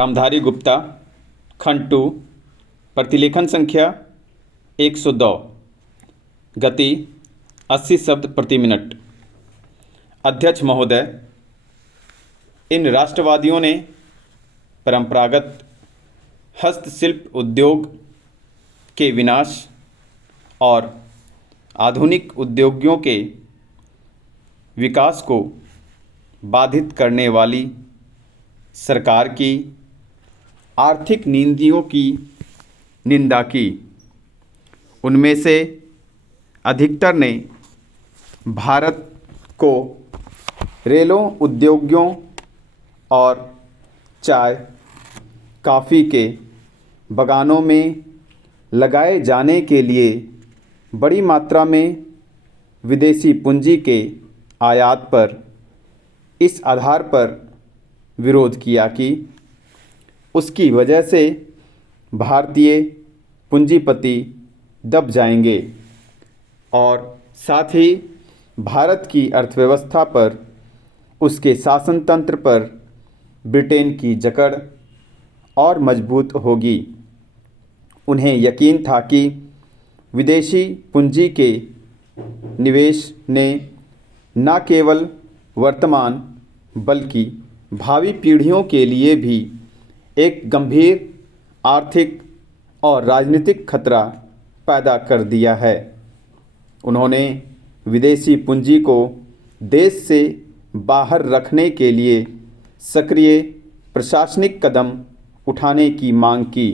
रामधारी गुप्ता, खंड 2, प्रतिलेखन संख्या 102, गति 80 शब्द प्रति मिनट। अध्यक्ष महोदय, इन राष्ट्रवादियों ने परंपरागत हस्तशिल्प उद्योग के विनाश और आधुनिक उद्योगों के विकास को बाधित करने वाली सरकार की आर्थिक नीतियों की निंदा की। उनमें से अधिकतर ने भारत को रेलों उद्योगों और चाय कॉफ़ी के बागानों में लगाए जाने के लिए बड़ी मात्रा में विदेशी पूंजी के आयात पर इस आधार पर विरोध किया कि उसकी वजह से भारतीय पूंजीपति दब जाएंगे और साथ ही भारत की अर्थव्यवस्था पर, उसके शासन तंत्र पर ब्रिटेन की जकड़ और मजबूत होगी। उन्हें यकीन था कि विदेशी पूंजी के निवेश ने न केवल वर्तमान बल्कि भावी पीढ़ियों के लिए भी एक गंभीर आर्थिक और राजनीतिक खतरा पैदा कर दिया है। उन्होंने विदेशी पूंजी को देश से बाहर रखने के लिए सक्रिय प्रशासनिक कदम उठाने की मांग की।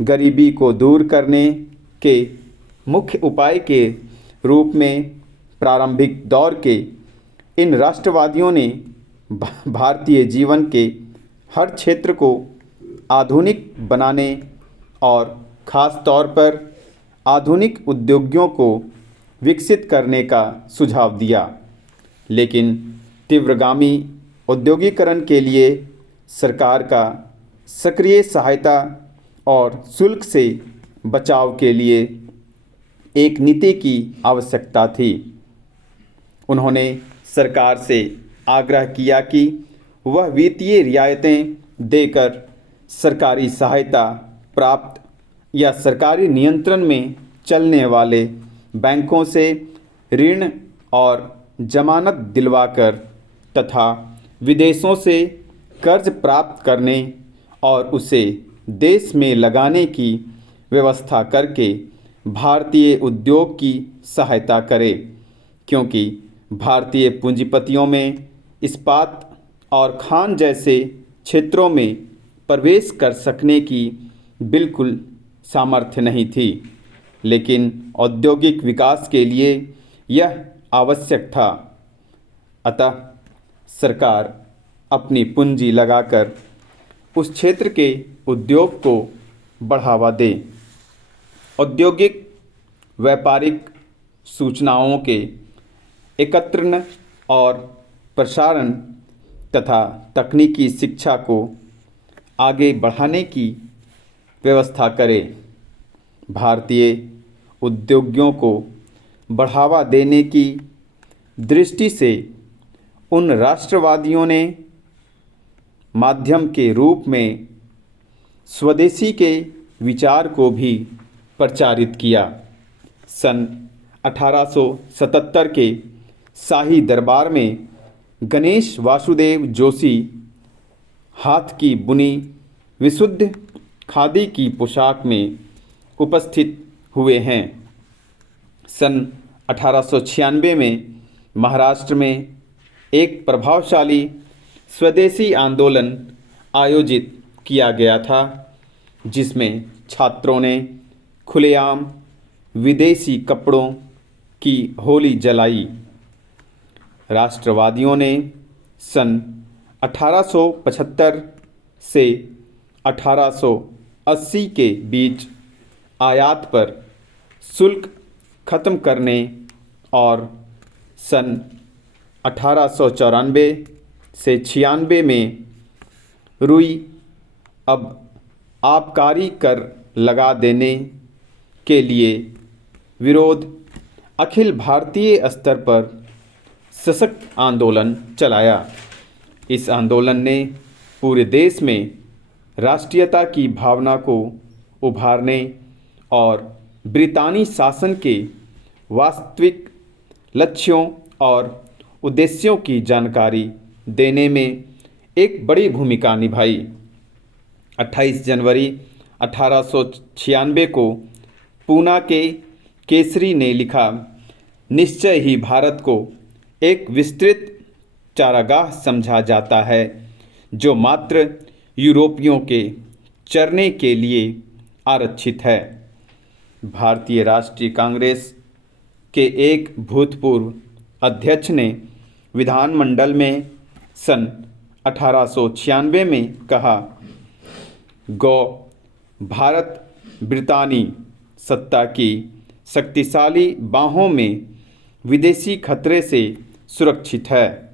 गरीबी को दूर करने के मुख्य उपाय के रूप में प्रारंभिक दौर के इन राष्ट्रवादियों ने भारतीय जीवन के हर क्षेत्र को आधुनिक बनाने और ख़ास तौर पर आधुनिक उद्योगों को विकसित करने का सुझाव दिया, लेकिन तीव्रगामी औद्योगिकरण के लिए सरकार का सक्रिय सहायता और शुल्क से बचाव के लिए एक नीति की आवश्यकता थी। उन्होंने सरकार से आग्रह किया कि वह वित्तीय रियायतें देकर सरकारी सहायता प्राप्त या सरकारी नियंत्रण में चलने वाले बैंकों से ऋण और जमानत दिलवाकर तथा विदेशों से कर्ज प्राप्त करने और उसे देश में लगाने की व्यवस्था करके भारतीय उद्योग की सहायता करे, क्योंकि भारतीय पूंजीपतियों में इस्पात और खान जैसे क्षेत्रों में प्रवेश कर सकने की बिल्कुल सामर्थ्य नहीं थी। लेकिन औद्योगिक विकास के लिए यह आवश्यक था। अतः सरकार अपनी पूंजी लगाकर उस क्षेत्र के उद्योग को बढ़ावा दे। औद्योगिक व्यापारिक सूचनाओं के एकत्रण और प्रसारण तथा तकनीकी शिक्षा को आगे बढ़ाने की व्यवस्था करें। भारतीय उद्योगों को बढ़ावा देने की दृष्टि से उन राष्ट्रवादियों ने माध्यम के रूप में स्वदेशी के विचार को भी प्रचारित किया। सन 1877 के शाही दरबार में गणेश वासुदेव जोशी हाथ की बुनी विशुद्ध खादी की पोशाक में उपस्थित हुए हैं। सन 1896 में महाराष्ट्र में एक प्रभावशाली स्वदेशी आंदोलन आयोजित किया गया था, जिसमें छात्रों ने खुलेआम विदेशी कपड़ों की होली जलाई। राष्ट्रवादियों ने सन 1875 से 1880 के बीच आयात पर शुल्क खत्म करने और सन 1894 से 96 में रुई अब आबकारी कर लगा देने के लिए विरोध अखिल भारतीय स्तर पर सशक्त आंदोलन चलाया। इस आंदोलन ने पूरे देश में राष्ट्रीयता की भावना को उभारने और ब्रितानी शासन के वास्तविक लक्ष्यों और उद्देश्यों की जानकारी देने में एक बड़ी भूमिका निभाई। 28 जनवरी 1896 को पूना के केसरी ने लिखा, निश्चय ही भारत को एक विस्तृत चारागाह समझा जाता है जो मात्र यूरोपियों के चरने के लिए आरक्षित है। भारतीय राष्ट्रीय कांग्रेस के एक भूतपूर्व अध्यक्ष ने विधानमंडल में सन 1896 में कहा, गौ भारत ब्रितानी सत्ता की शक्तिशाली बाहों में विदेशी खतरे से सुरक्षित है।